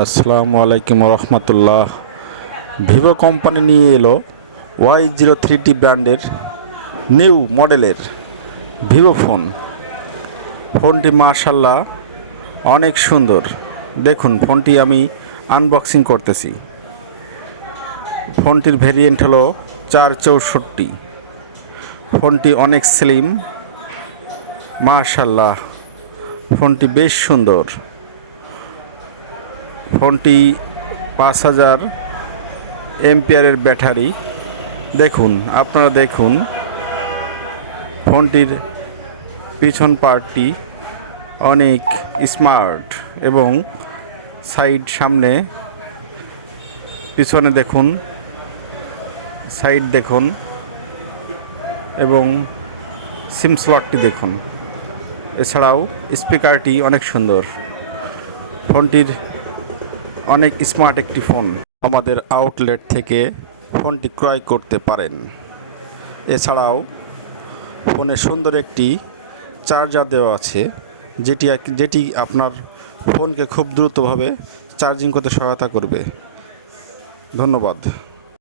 আসসালামু আলাইকুম রহমতুল্লাহ। Vivo company নিয়ে এলো ওয়াই জিরো থ্রি টি ব্র্যান্ডের নিউ মডেলের ভিভো ফোন। ফোনটি মার্শাল্লাহ অনেক সুন্দর। দেখুন, ফোনটি আমি আনবক্সিং করতেছি। ফোনটির ভেরিয়েন্ট হলো চার চৌষট্টি। ফোনটি অনেক স্লিম মার্শাল্লাহ ফোনটি বেশ সুন্দর। ফোনটি পাঁচ হাজার এমপিয়ারের ব্যাটারি। দেখুন, আপনারা দেখুন, ফোনটির পিছন পার্টটি অনেক স্মার্ট এবং সাইড সামনে, পিছনে দেখুন, সাইড দেখুন এবং সিম স্লটটি দেখুন। এছাড়াও স্পিকারটি অনেক সুন্দর। ফোনটির অনেক স্মার্ট একটি ফোন আমাদের আউটলেট থেকে ফোনটি ক্রয় করতে পারেন। এছাড়াও ফোনে সুন্দর একটি চার্জার দেওয়া আছে, যেটি যেটি আপনার ফোনকে খুব দ্রুতভাবে চার্জিং করতে সহায়তা করবে। ধন্যবাদ।